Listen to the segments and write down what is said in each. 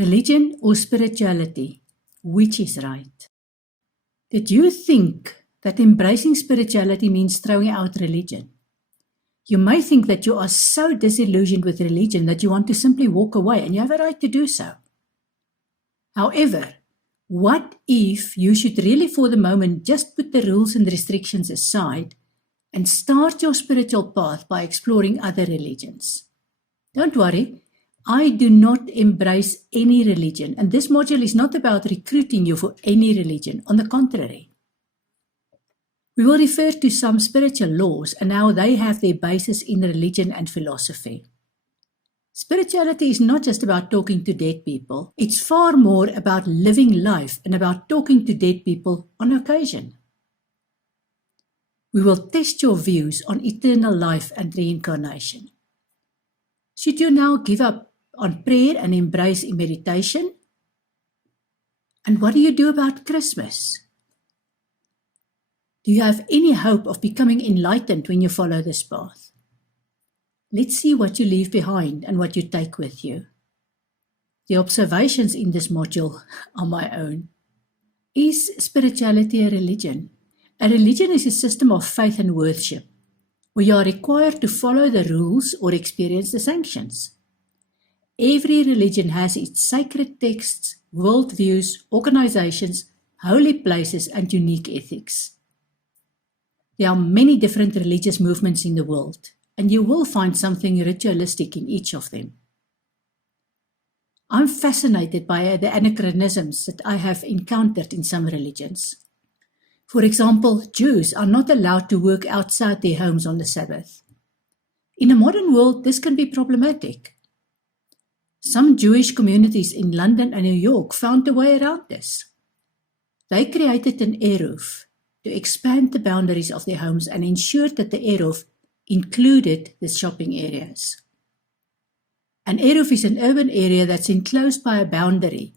Religion or spirituality, which is right? Did you think that embracing spirituality means throwing out religion? You may think that you are so disillusioned with religion that you want to simply walk away, and you have a right to do so. However, what if you should really for the moment just put the rules and restrictions aside and start your spiritual path by exploring other religions? Don't worry, I do not embrace any religion, and this module is not about recruiting you for any religion. On the contrary, we will refer to some spiritual laws and how they have their basis in religion and philosophy. Spirituality is not just about talking to dead people. It's far more about living life and about talking to dead people on occasion. We will test your views on eternal life and reincarnation. Should you now give up on prayer and embrace meditation? And what do you do about Christmas? Do you have any hope of becoming enlightened when you follow this path? Let's see what you leave behind and what you take with you. The observations in this module are my own. Is spirituality a religion? A religion is a system of faith and worship, where you are required to follow the rules or experience the sanctions. Every religion has its sacred texts, worldviews, organizations, holy places, and unique ethics. There are many different religious movements in the world, and you will find something ritualistic in each of them. I'm fascinated by the anachronisms that I have encountered in some religions. For example, Jews are not allowed to work outside their homes on the Sabbath. In a modern world, this can be problematic. Some Jewish communities in London and New York found a way around this. They created an Eruv to expand the boundaries of their homes and ensured that the Eruv included the shopping areas. An Eruv is an urban area that's enclosed by a boundary,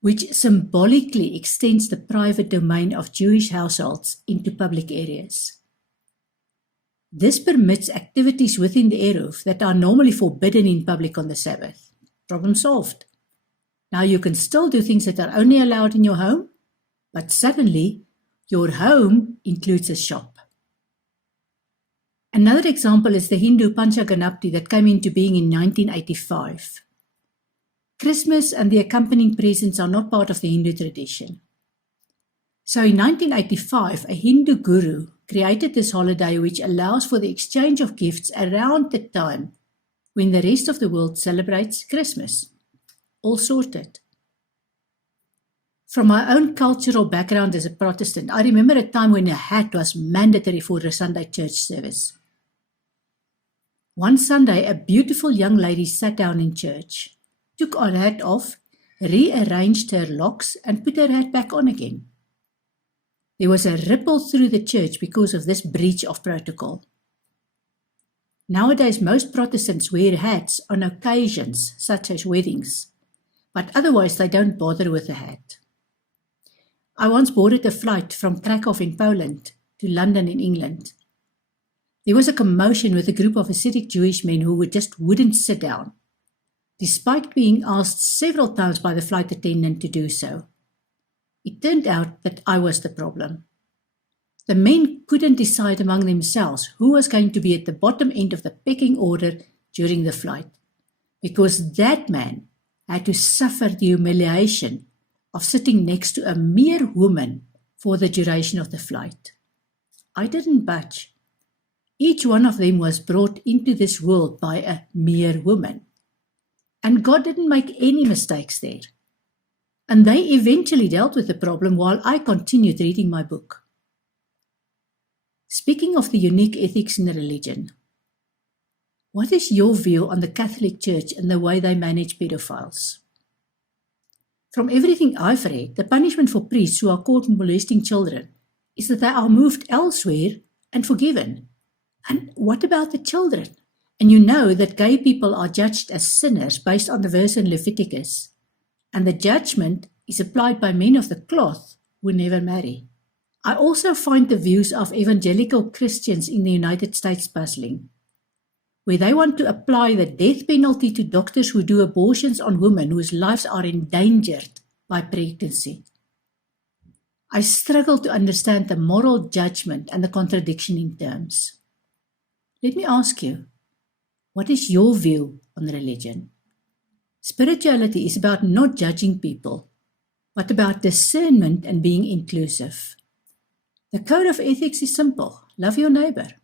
which symbolically extends the private domain of Jewish households into public areas. This permits activities within the Eruv that are normally forbidden in public on the Sabbath. Problem solved. Now you can still do things that are only allowed in your home, but suddenly your home includes a shop. Another example is the Hindu Panchaganapti that came into being in 1985. Christmas and the accompanying presents are not part of the Hindu tradition. So in 1985, a Hindu guru created this holiday which allows for the exchange of gifts around the time when the rest of the world celebrates Christmas. All sorted. From my own cultural background as a Protestant, I remember a time when a hat was mandatory for a Sunday church service. One Sunday, a beautiful young lady sat down in church, took her hat off, rearranged her locks, and put her hat back on again. There was a ripple through the church because of this breach of protocol. Nowadays, most Protestants wear hats on occasions such as weddings, but otherwise they don't bother with a hat. I once boarded a flight from Krakow in Poland to London in England. There was a commotion with a group of Hasidic Jewish men who just wouldn't sit down, despite being asked several times by the flight attendant to do so. It turned out that I was the problem. The men couldn't decide among themselves who was going to be at the bottom end of the pecking order during the flight, because that man had to suffer the humiliation of sitting next to a mere woman for the duration of the flight. I didn't budge. Each one of them was brought into this world by a mere woman. And God didn't make any mistakes there. And they eventually dealt with the problem while I continued reading my book. Speaking of the unique ethics in the religion, what is your view on the Catholic Church and the way they manage pedophiles? From everything I've read, the punishment for priests who are caught molesting children is that they are moved elsewhere and forgiven. And what about the children? And you know that gay people are judged as sinners based on the verse in Leviticus, and the judgment is applied by men of the cloth who never marry. I also find the views of evangelical Christians in the United States puzzling. where they want to apply the death penalty to doctors who do abortions on women whose lives are endangered by pregnancy. I struggle to understand the moral judgment and the contradiction in terms. Let me ask you, what is your view on religion? Spirituality is about not judging people, but about discernment and being inclusive. The code of ethics is simple. Love your neighbor.